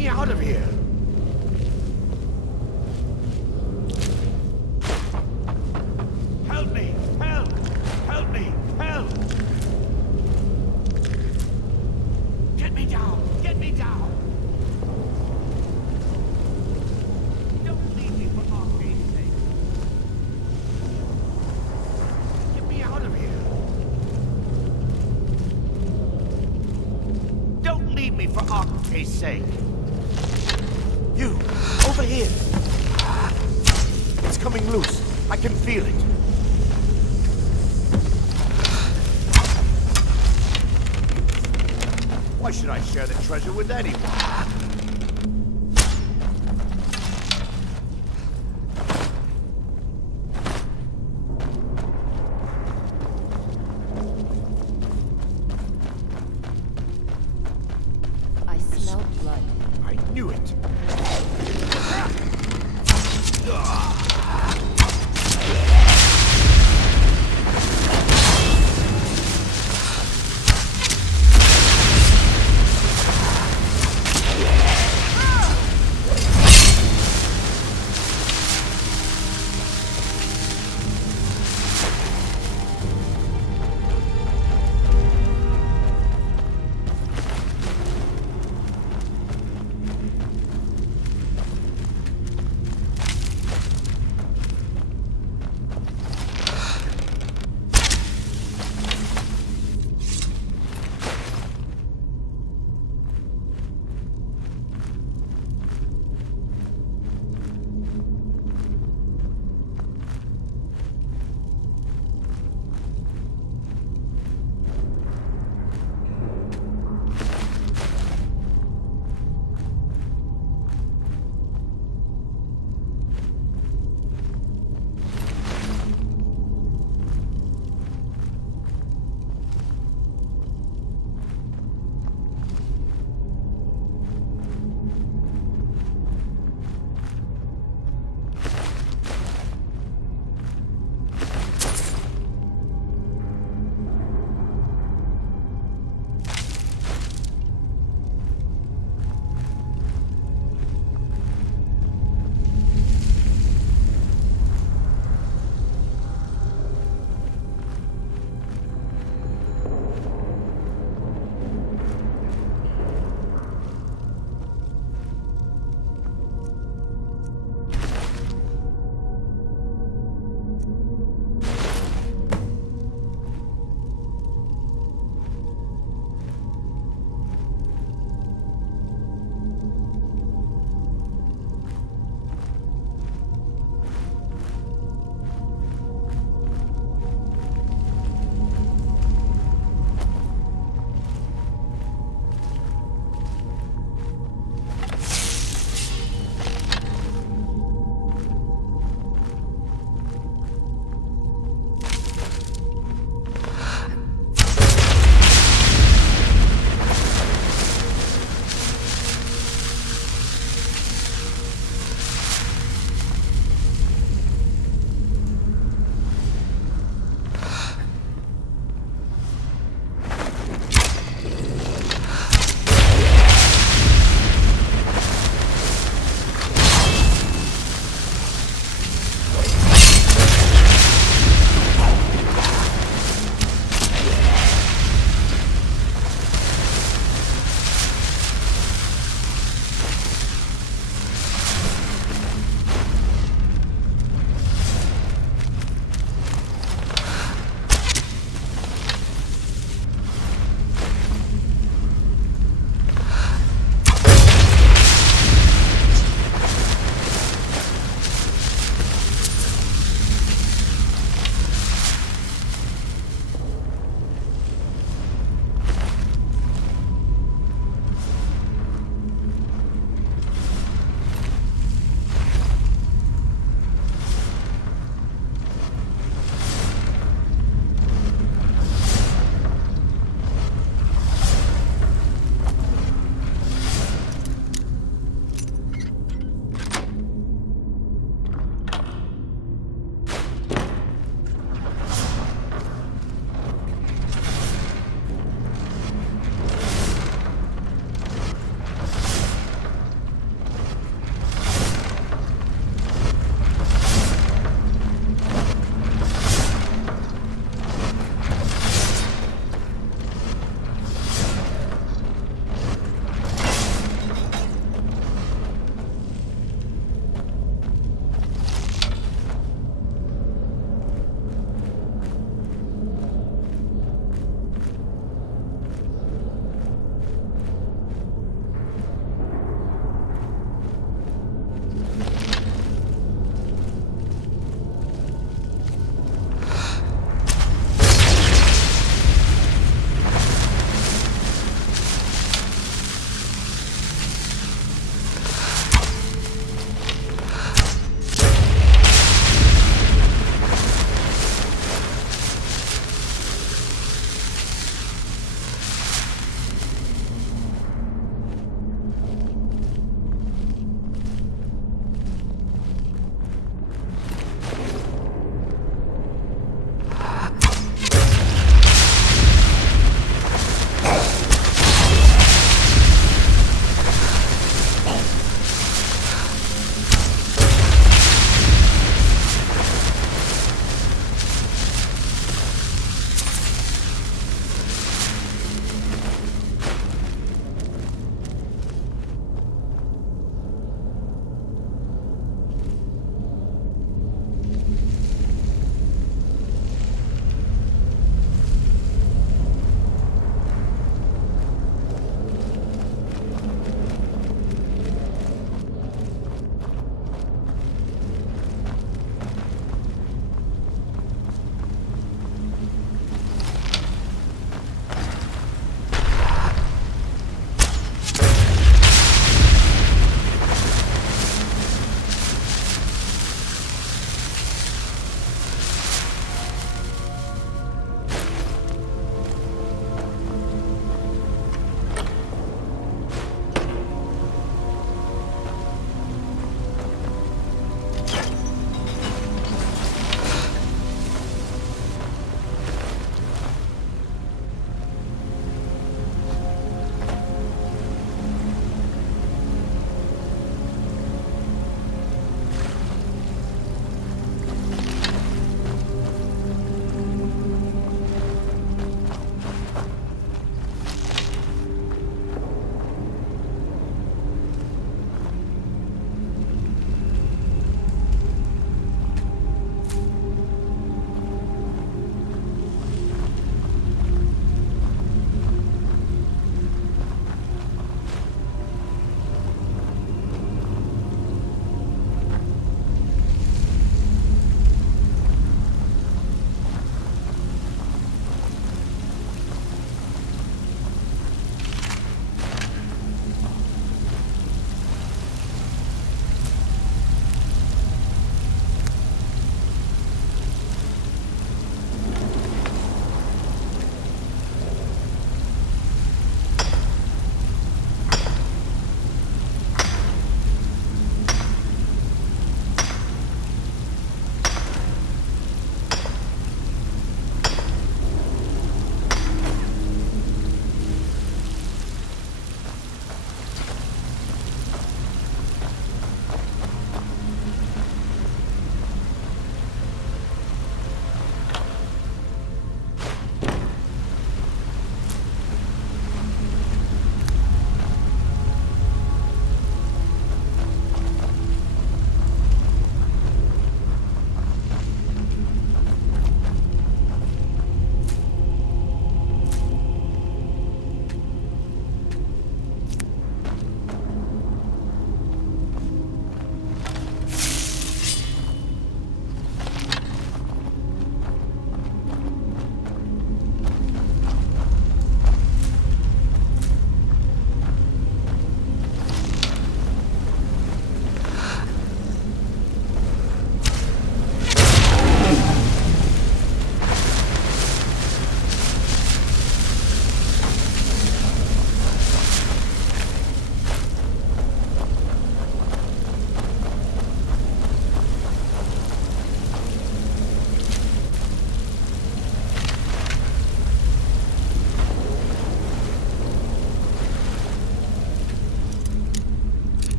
me out of here! Help me! Help! Help me! Help! Get me down! Get me down! Don't leave me for Arcade's sake! Get me out of here! Don't leave me for Arcade's sake! You! Over here! It's coming loose. I can feel it. Why should I share the treasure with anyone? I smell blood. I knew it.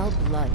smell blood.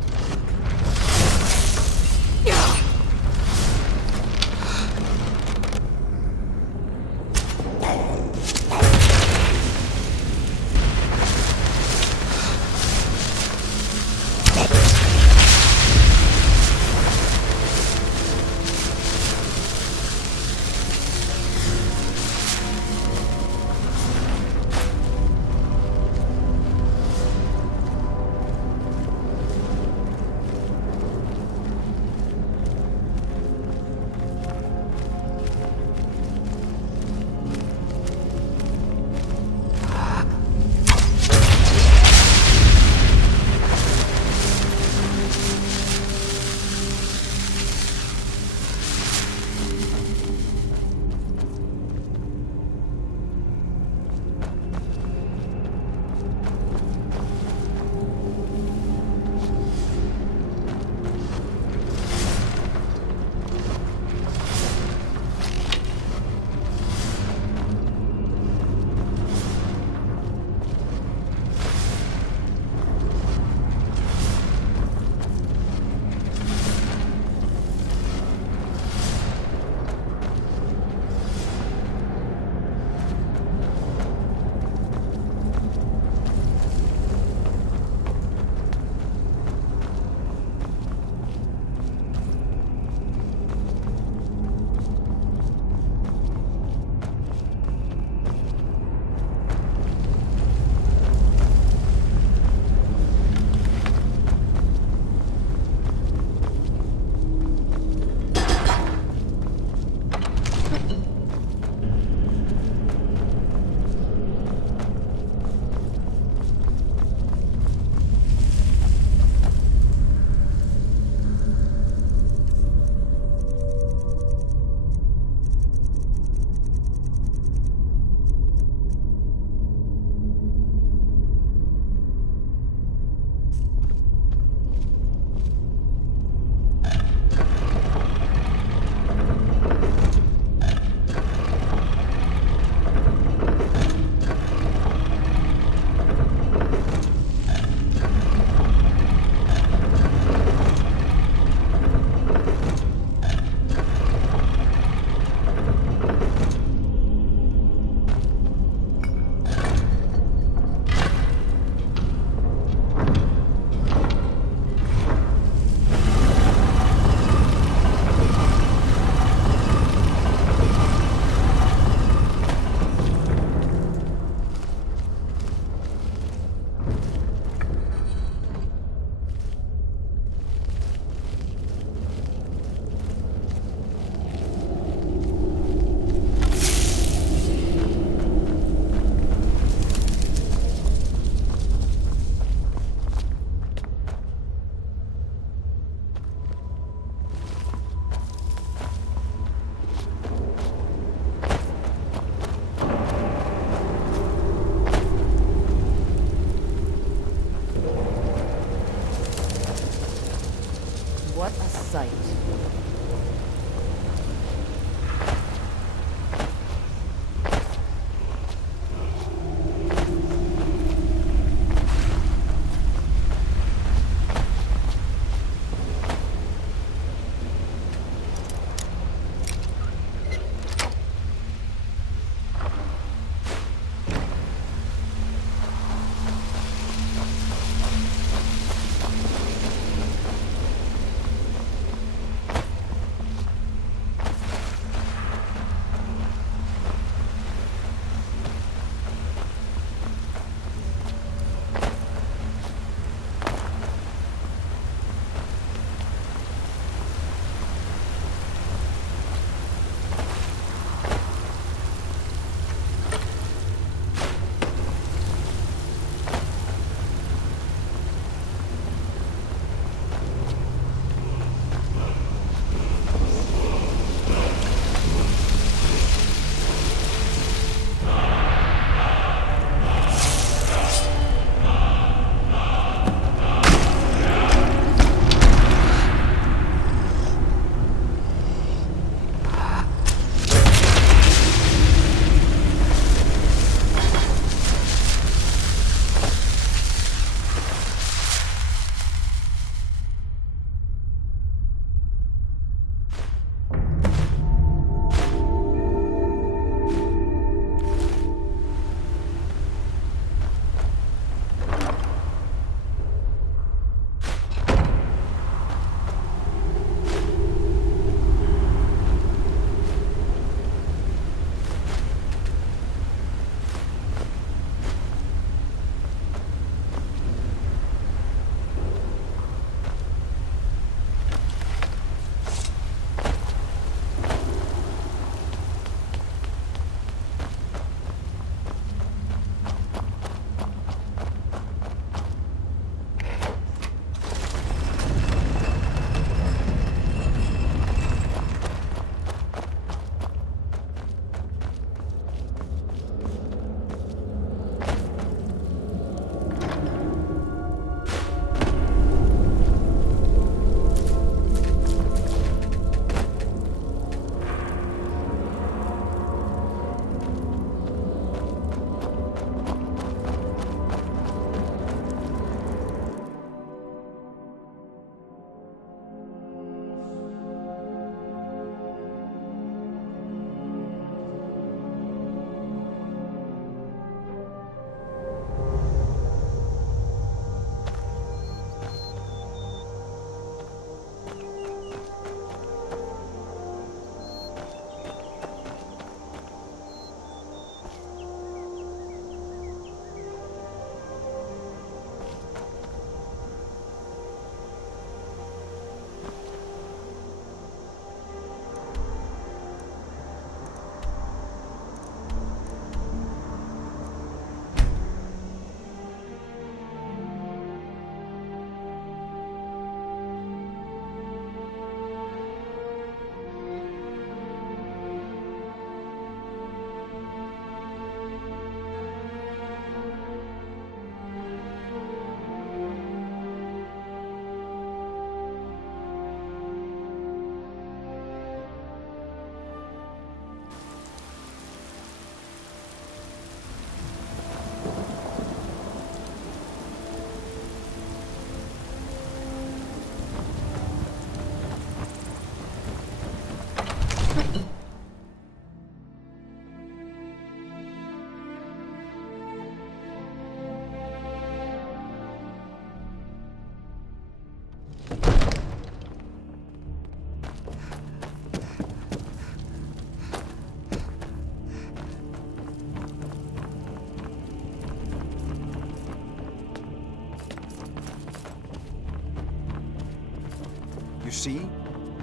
see?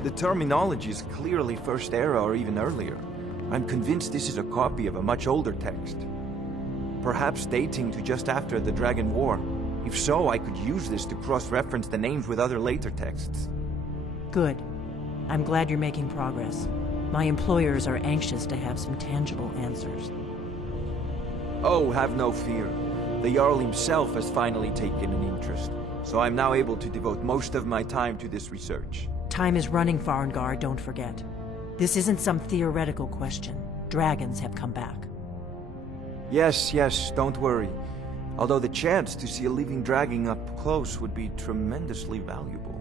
The terminology is clearly First Era or even earlier. I'm convinced this is a copy of a much older text. Perhaps dating to just after the Dragon War. If so, I could use this to cross-reference the names with other later texts. Good. I'm glad you're making progress. My employers are anxious to have some tangible answers. Oh, have no fear. The Jarl himself has finally taken an interest, so I'm now able to devote most of my time to this research. Time is running, Farengar, don't forget. This isn't some theoretical question. Dragons have come back. Yes, don't worry. Although the chance to see a living dragon up close would be tremendously valuable.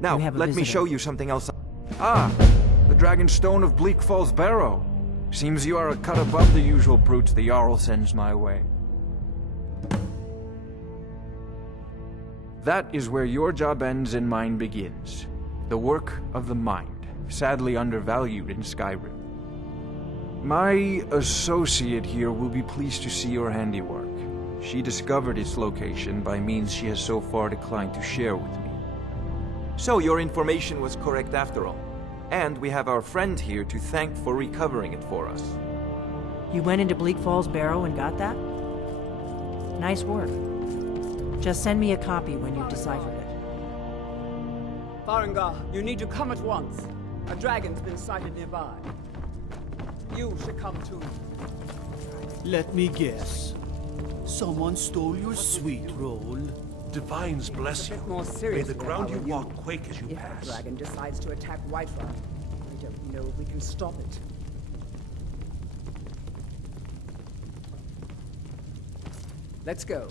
Now, let me show you something else. Ah! The Dragon Stone of Bleak Falls Barrow. Seems you are a cut above the usual brutes the Jarl sends my way. That is where your job ends and mine begins. The work of the mind, sadly undervalued in Skyrim. My associate here will be pleased to see your handiwork. She discovered its location by means she has so far declined to share with me. So your information was correct after all. And we have our friend here to thank for recovering it for us. You went into Bleak Falls Barrow and got that? Nice work. Just send me a copy when you've deciphered it. Farengar, you need to come at once. A dragon's been sighted nearby. You should come too. Let me guess. Someone stole your sweet roll. Divines bless you. More May serious the ground you walk quake as you If pass. the dragon decides to attack Whiterun, I don't know if we can stop it. Let's go.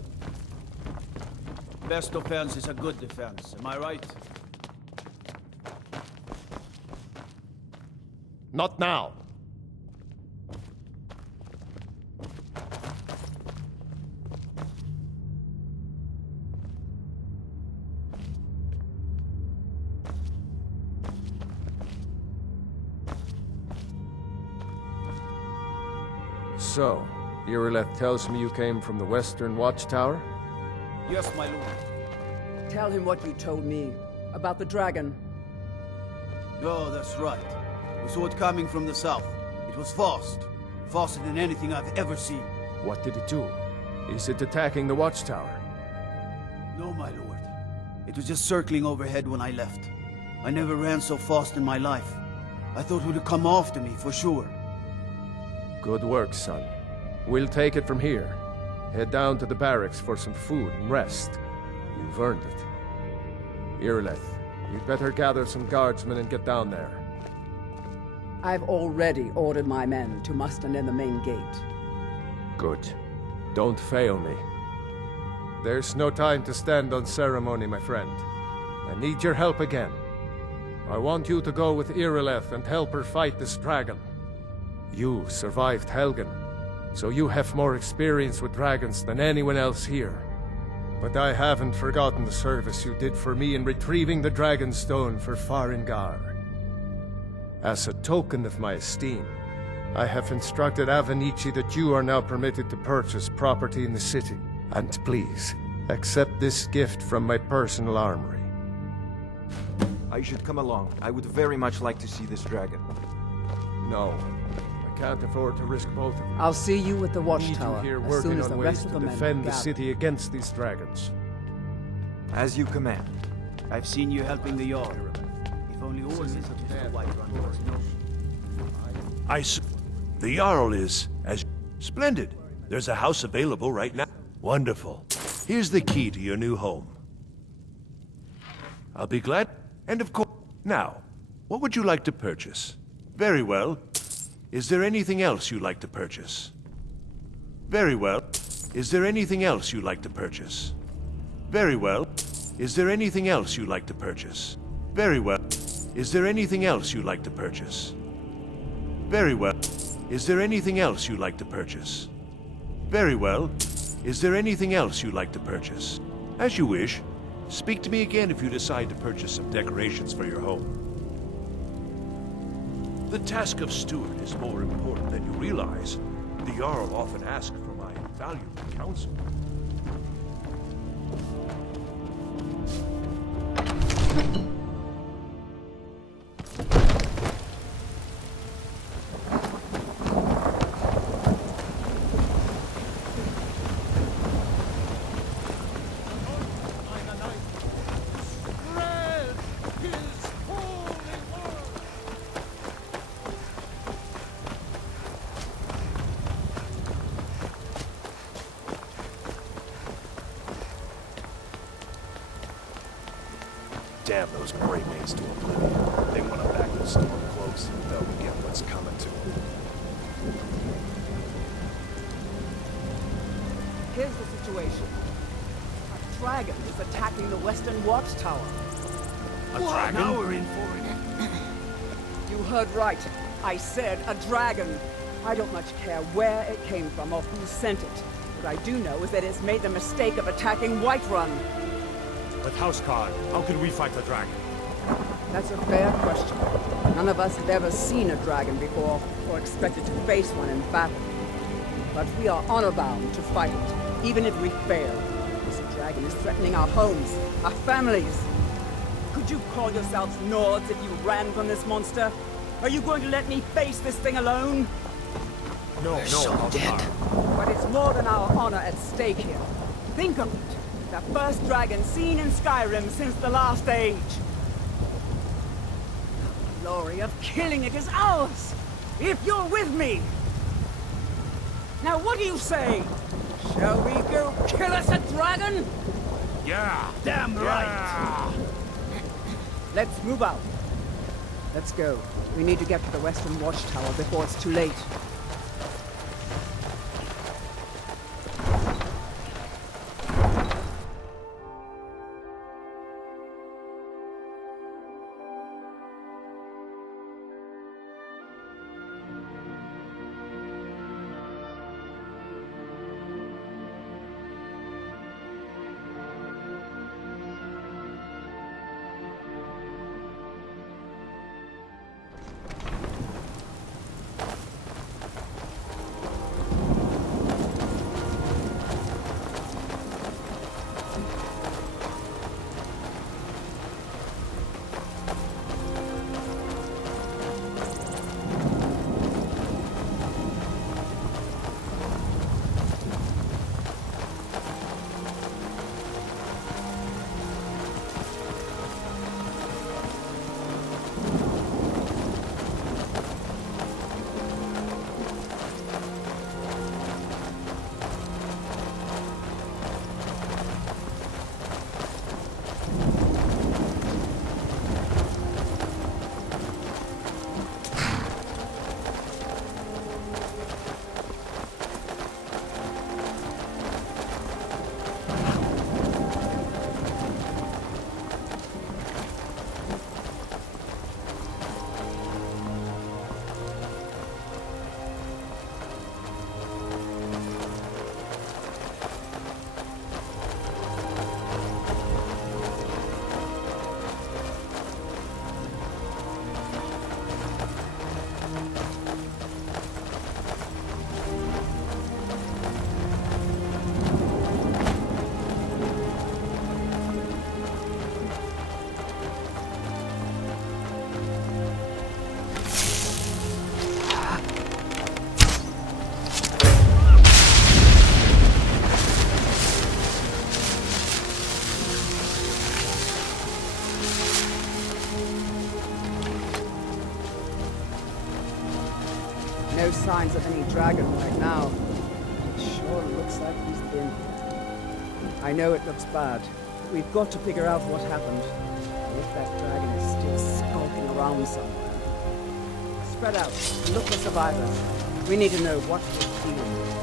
Best offense is a good defense, am I right? Not now. So, Irileth tells me you came from the Western Watchtower? Yes, my lord. Tell him what you told me about the dragon. Oh, that's right. We saw it coming from the south. It was fast. Faster than anything I've ever seen. What did it do? Is it attacking the Watchtower? No, my lord. It was just circling overhead when I left. I never ran so fast in my life. I thought it would come after me, for sure. Good work, son. We'll take it from here. Head down to the barracks for some food and rest. You've earned it. Irileth, you'd better gather some guardsmen and get down there. I've already ordered my men to muster near the main gate. Good. Don't fail me. There's no time to stand on ceremony, my friend. I need your help again. I want you to go with Irileth and help her fight this dragon. You survived Helgen, so you have more experience with dragons than anyone else here. But I haven't forgotten the service you did for me in retrieving the Dragon Stone for Farengar. As a token of my esteem, I have instructed Avenici that you are now permitted to purchase property in the city. And please, accept this gift from my personal armory. I should come along. I would very much like to see this dragon. No, I can't afford to risk both of you. I'll see you at the I need watchtower you here as working soon as on the ways rest of to the men defend the gather. city against these dragons. As you command. I've seen you helping the Jarl. If only all visitors to Whiterun was known. The Jarl is as splendid. There's a house available right now. Wonderful. Here's the key to your new home. I'll be glad. And of course, now, what would you like to purchase? Very well. Is there anything else you'd like to purchase? Very well. Is there anything else you'd like to purchase? Very well. Is there anything else you'd like to purchase? Very well. Is there anything else you'd like to purchase? Very well. Is there anything else you'd like to purchase? Very well. Is there anything else you'd like to purchase? As you wish. Speak to me again if you decide to purchase some decorations for your home. The task of steward is more important than you realize. The Jarl often asks for my invaluable counsel. Damn those gray maids to oblivion. They want to back the storm close, they'll get what's coming to them. Here's the situation. A dragon is attacking the western watchtower. A dragon? Now we're in for it. You heard right. I said a dragon. I don't much care where it came from or who sent it. What I do know is that it's made the mistake of attacking Whiterun. But Houseguard, how can we fight the dragon? That's a fair question. None of us have ever seen a dragon before, or expected to face one in battle. But we are honor-bound to fight it, even if we fail. This dragon is threatening our homes, our families. Could you call yourselves Nords if you ran from this monster? Are you going to let me face this thing alone? No, Houseguard. But it's more than our honor at stake here. Think of it. The first dragon seen in Skyrim since the last age. The glory of killing it is ours, if you're with me. Now what do you say? Shall we go kill us a dragon? Yeah! Damn right! Let's move out. Let's go. We need to get to the western watchtower before it's too late. No signs of any dragon right now. It sure looks like he's been here. I know it looks bad, but we've got to figure out what happened. Or if that dragon is still skulking around somewhere. Spread out and look for survivors. We need to know what we're dealing with.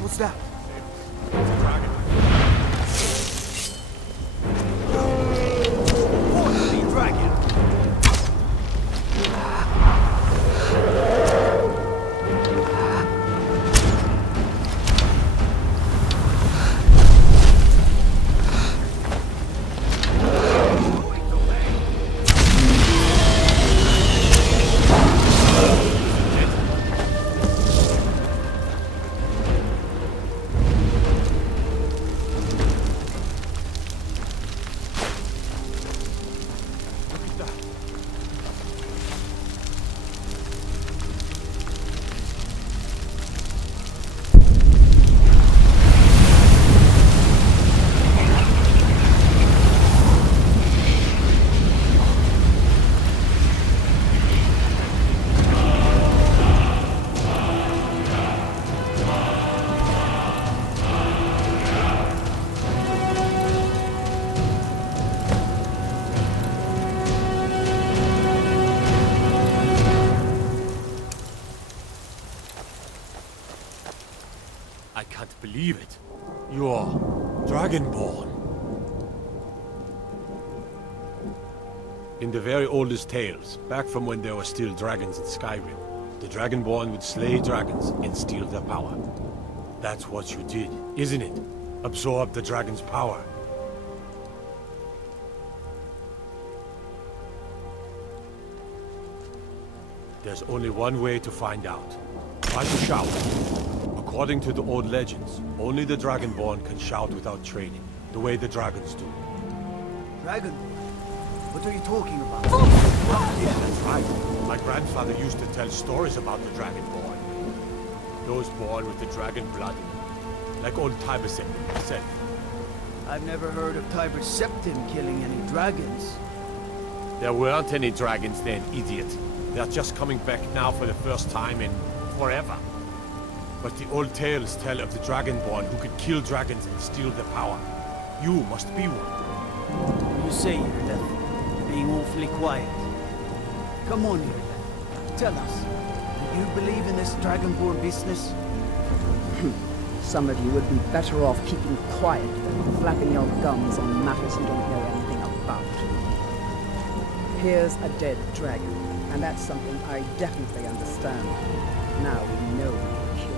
What's that? Holy dragon! I can't believe it. You're Dragonborn. In the very oldest tales, back from when there were still dragons in Skyrim, the Dragonborn would slay dragons and steal their power. That's what you did, isn't it? Absorb the dragon's power. There's only one way to find out. Try to shout. According to the old legends, only the Dragonborn can shout without training, the way the dragons do. Dragon? What are you talking about? Yeah, that's right. My grandfather used to tell stories about the Dragonborn. Those born with the dragon blood in them, like old Tiber Septim himself. I've never heard of Tiber Septim killing any dragons. There weren't any dragons then, idiot. They're just coming back now for the first time in forever. But the old tales tell of the Dragonborn who could kill dragons and steal their power. You must be one. You say you're left. You're being awfully quiet. Come on here, then. Tell us. Do you believe in this Dragonborn business? Some of you would be better off keeping quiet than flapping your gums on matters you don't know anything about. Here's a dead dragon, and that's something I definitely understand. Now we know we can kill him.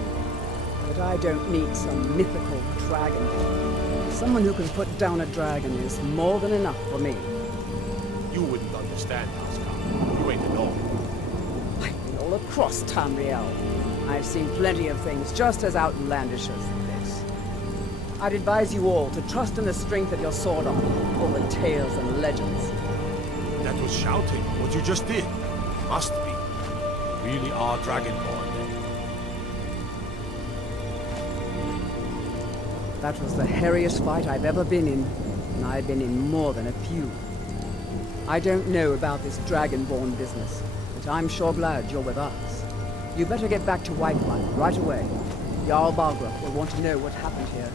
But I don't need some mythical dragon. Someone who can put down a dragon is more than enough for me. You wouldn't understand, Oscar. You ain't alone. I've been all across Tamriel. I've seen plenty of things just as outlandish as this. I'd advise you all to trust in the strength of your sword arm, all the tales and legends. That was shouting, what you just did. Must be. Really are Dragonborn then. That was the hairiest fight I've ever been in, and I've been in more than a few. I don't know about this Dragonborn business, but I'm sure glad you're with us. You better get back to Whiterun right away. Jarl Balgruuf will want to know what happened here.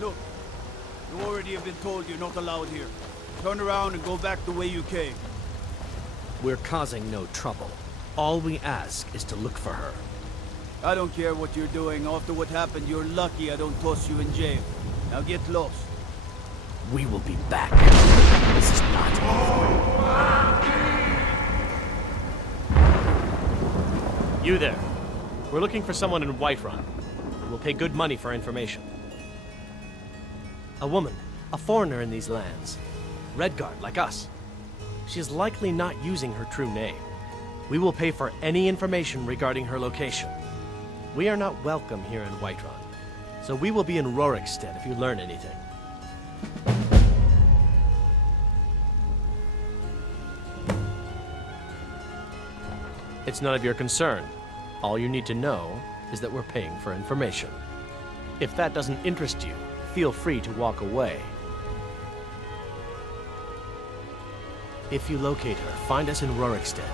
Look, you already have been told you're not allowed here. Turn around and go back the way you came. We're causing no trouble. All we ask is to look for her. I don't care what you're doing. After what happened, you're lucky I don't toss you in jail. Now get lost. We will be back. This is not over. You there. We're looking for someone in Whiterun. We'll pay good money for information. A woman, a foreigner in these lands. Redguard, like us. She is likely not using her true name. We will pay for any information regarding her location. We are not welcome here in Whiterun, so we will be in Rorikstead if you learn anything. It's none of your concern. All you need to know is that we're paying for information. If that doesn't interest you, feel free to walk away. If you locate her, find us in Rorikstead.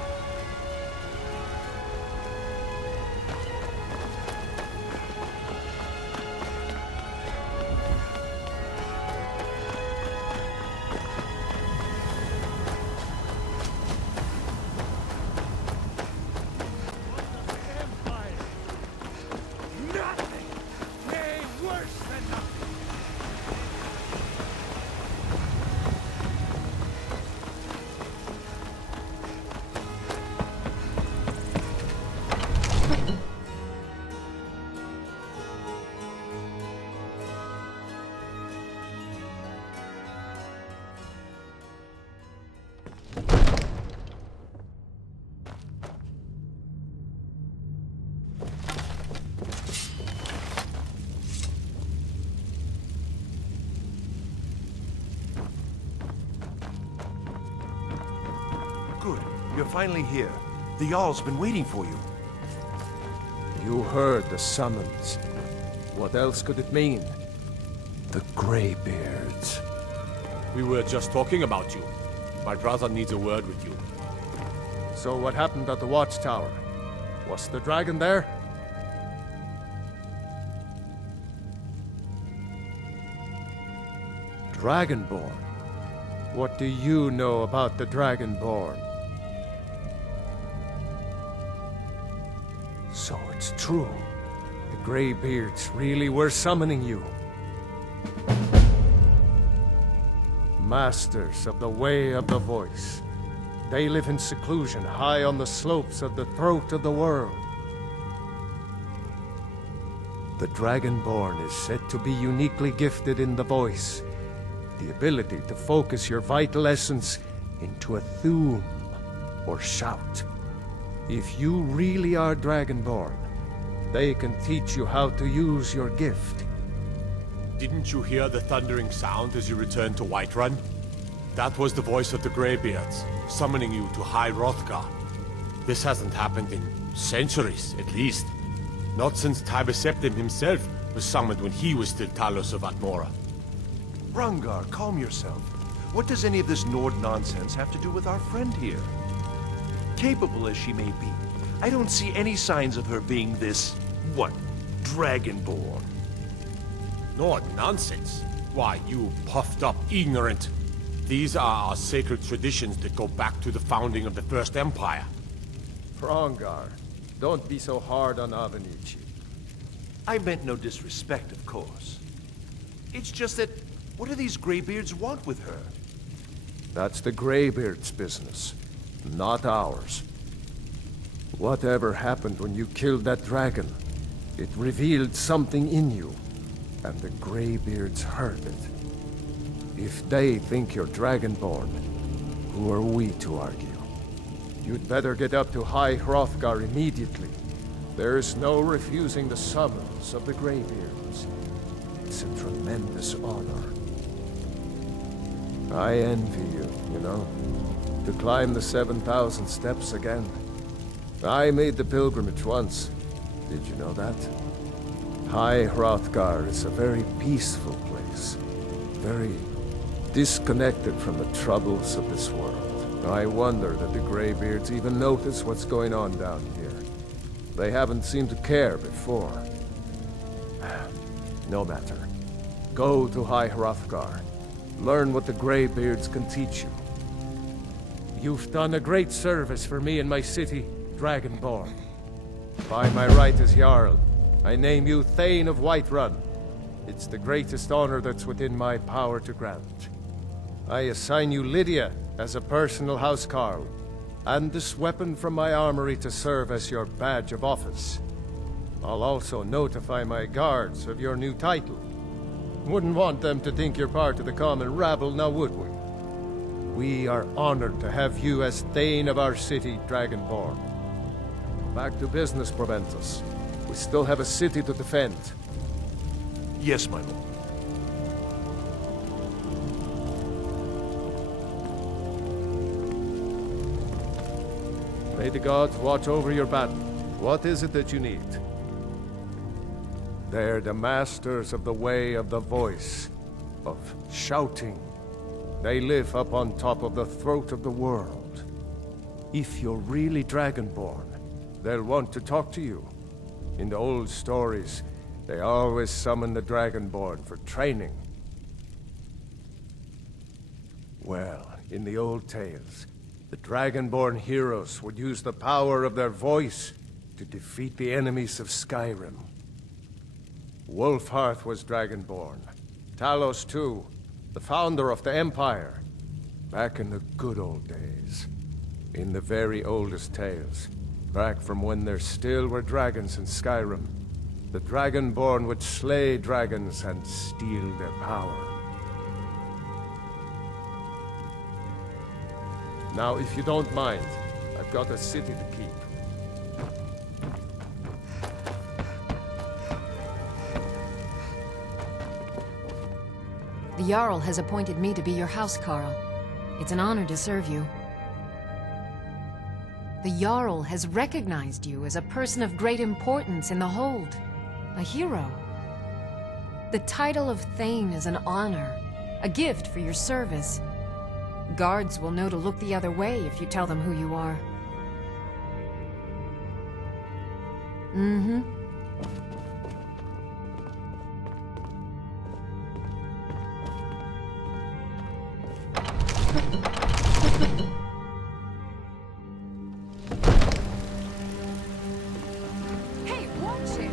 You're finally here. The Jarl's been waiting for you. You heard the summons. What else could it mean? The Greybeards. We were just talking about you. My brother needs a word with you. So what happened at the watchtower? Was the dragon there? Dragonborn? What do you know about the Dragonborn? So it's true. The Greybeards really were summoning you. Masters of the Way of the Voice. They live in seclusion, high on the slopes of the throat of the world. The Dragonborn is said to be uniquely gifted in the voice. The ability to focus your vital essence into a thum, or shout. If you really are Dragonborn, they can teach you how to use your gift. Didn't you hear the thundering sound as you returned to Whiterun? That was the voice of the Greybeards, summoning you to High Hrothgar. This hasn't happened in centuries, at least. Not since Tiber Septim himself was summoned when he was still Talos of Atmora. Rungar, calm yourself. What does any of this Nord nonsense have to do with our friend here? Capable as she may be, I don't see any signs of her being this, what, Dragonborn. Nord nonsense? Why, you puffed up ignorant. These are our sacred traditions that go back to the founding of the First Empire. Hrongar, don't be so hard on Avenici. I meant no disrespect, of course. It's just that, what do these Greybeards want with her? That's the Greybeards' business, not ours. Whatever happened when you killed that dragon, it revealed something in you, and the Greybeards heard it. If they think you're Dragonborn, who are we to argue? You'd better get up to High Hrothgar immediately. There's no refusing the summons of the Greybeards. It's a tremendous honor. I envy you, you know, to climb the 7,000 steps again. I made the pilgrimage once. Did you know that? High Hrothgar is a very peaceful place. Very disconnected from the troubles of this world. I wonder that the Greybeards even notice what's going on down here. They haven't seemed to care before. No matter. Go to High Hrothgar. Learn what the Greybeards can teach you. You've done a great service for me and my city, Dragonborn. By my right as Jarl, I name you Thane of Whiterun. It's the greatest honor that's within my power to grant. I assign you Lydia as a personal housecarl, and this weapon from my armory to serve as your badge of office. I'll also notify my guards of your new title. Wouldn't want them to think you're part of the common rabble, now would we? We are honored to have you as Thane of our city, Dragonborn. Back to business, Proventus. We still have a city to defend. Yes, my lord. May the gods watch over your battle. What is it that you need? They're the masters of the way of the voice, of shouting. They live up on top of the throat of the world. If you're really Dragonborn, they'll want to talk to you. In the old stories, they always summon the Dragonborn for training. Well, in the old tales, the Dragonborn heroes would use the power of their voice to defeat the enemies of Skyrim. Wolfhearth was Dragonborn. Talos too, the founder of the Empire. Back in the good old days. In the very oldest tales. Back from when there still were dragons in Skyrim. The Dragonborn would slay dragons and steal their power. Now, if you don't mind, I've got a city to keep. The Jarl has appointed me to be your housecarl. It's an honor to serve you. The Jarl has recognized you as a person of great importance in the Hold. A hero. The title of Thane is an honor, a gift for your service. Guards will know to look the other way if you tell them who you are. Mm-hmm. Hey, watch it!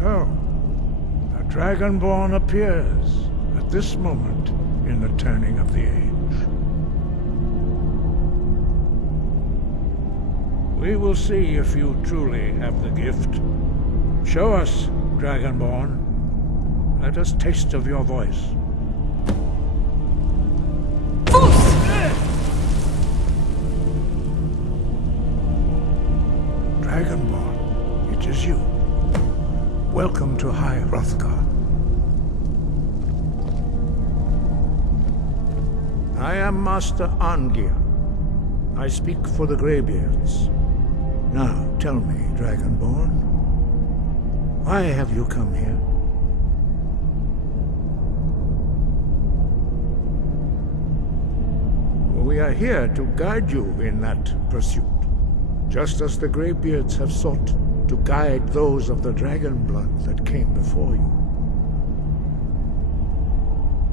So, a Dragonborn appears at this moment in the turning of the age. We will see if you truly have the gift. Show us, Dragonborn. Let us taste of your voice. Dragonborn, it is you. Welcome to High Hrothgar. I am Master Arngir. I speak for the Greybeards. Now, tell me, Dragonborn, why have you come here? We are here to guide you in that pursuit, just as the Greybeards have sought to guide those of the dragon blood that came before you.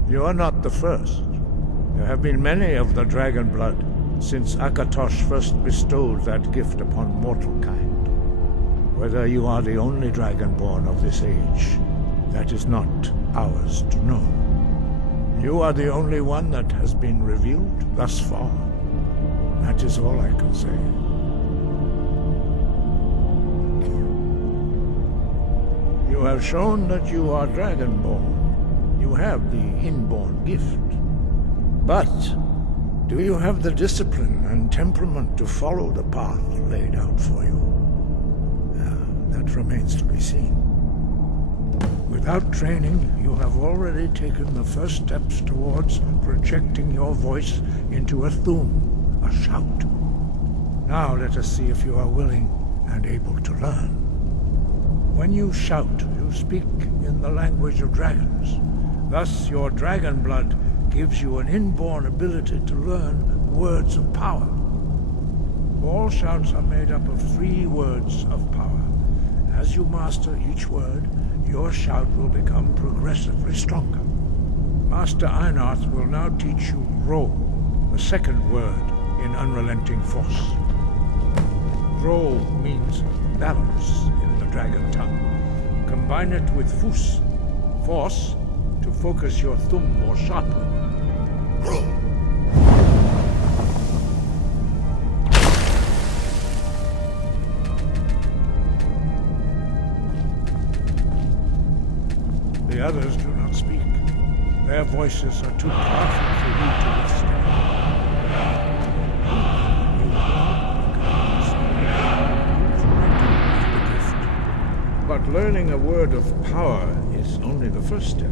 You are not the first. There have been many of the dragon blood since Akatosh first bestowed that gift upon mortal kind. Whether you are the only dragonborn of this age, that is not ours to know. You are the only one that has been revealed thus far. That is all I can say. You have shown that you are Dragonborn. You have the inborn gift. But do you have the discipline and temperament to follow the path laid out for you? That remains to be seen. Without training, you have already taken the first steps towards projecting your voice into a thum, a shout. Now let us see if you are willing and able to learn. When you shout, you speak in the language of dragons. Thus, your dragon blood gives you an inborn ability to learn words of power. All shouts are made up of 3 words of power. As you master each word, your shout will become progressively stronger. Master Einarth will now teach you Ro, the second word in Unrelenting Force. Ro means balance in the dragon tongue. Combine it with Fus, force, to focus your thumb more sharply. Ro. The others do not speak. Their voices are too powerful for you to withstand. But learning a word of power is only the first step.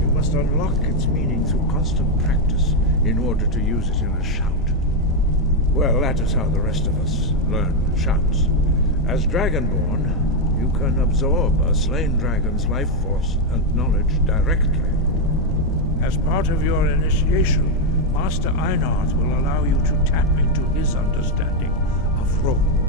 You must unlock its meaning through constant practice in order to use it in a shout. Well, that is how the rest of us learn shouts. As Dragonborn, you you can absorb a slain dragon's life force and knowledge directly. As part of your initiation, Master Einarth will allow you to tap into his understanding of rogue.